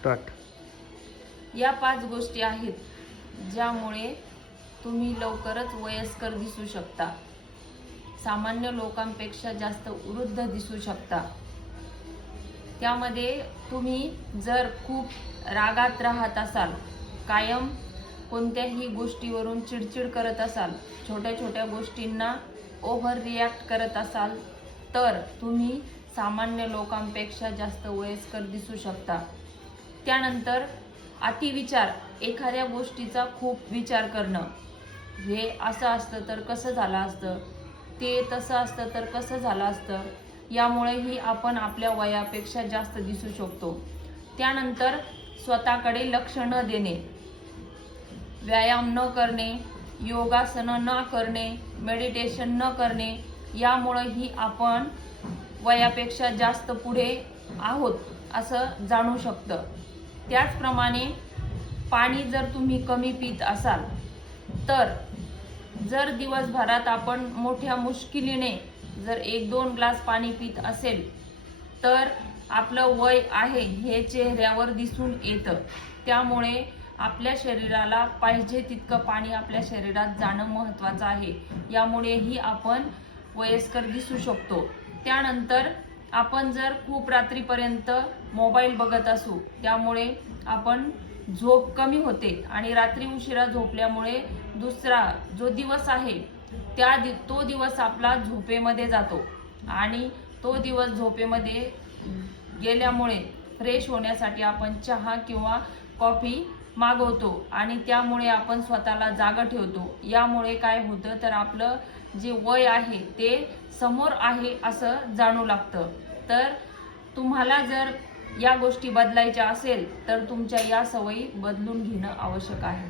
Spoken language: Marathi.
स्टार्ट. या 5 गोष्टी आहेत ज्यामुळे तुम्ही लवकरच वयस्कर दिसू शकता, सामान्य लोकांपेक्षा जास्त वृद्ध दिसू शकता. त्यामध्ये तुम्ही जर खूप रागात राहत असाल, कायम कोणत्याही गोष्टीवरून चिडचिड करत असाल, छोट्या छोट्या गोष्टींना ओव्हर रिॲक्ट करत असाल, तर तुम्ही सामान्य लोकांपेक्षा जास्त वयस्कर दिसू शकता. त्यानंतर अतिविचार, एखाद्या गोष्टीचा खूप विचार करणं, हे असं असतं तर कसं झालं असतं, ते तसं असतं तर कसं झालं असतं, यामुळेही आपण आपल्या वयापेक्षा जास्त दिसू शकतो. त्यानंतर स्वतःकडे लक्ष न देणे, व्यायाम न करणे, योगासनं न करणे, मेडिटेशन न करणे, यामुळेही आपण वयापेक्षा जास्त पुढे आहोत असं जाणू शकतं. त्याचप्रमाणे पाणी जर तुम्ही कमी पित असाल, तर जर दिवसभरात आपण मोठ्या मुश्किलीने जर 1-2 ग्लास पाणी पित असेल, तर आपलं वय आहे हे चेहऱ्यावर दिसून येतं. त्यामुळे आपल्या शरीराला पाहिजे तितकं पाणी आपल्या शरीरात जाणं महत्त्वाचं आहे. यामुळेही आपण वयस्कर दिसू शकतो. त्यानंतर आपण जर खूप रात्रीपर्यंत मोबाईल बघत असू, त्यामुळे आपण झोप कमी होते आणि रात्री उशिरा झोपल्यामुळे दुसरा जो दिवस आहे तो दिवस आपला झोपेमध्ये जातो आणि तो दिवस झोपेमध्ये गेल्यामुळे फ्रेश होण्यासाठी आपण चहा किंवा कॉफी मागवतो आणि त्यामुळे आपण स्वतःला जागं ठेवतो. यामुळे काय होतं तर आपलं जे वय आहे ते समोर आहे असं जाणू लागतं. तर तुम्हाला जर या गोष्टी बदलायच्या असेल तर तुमच्या या सवयी बदलून घेणं आवश्यक आहे.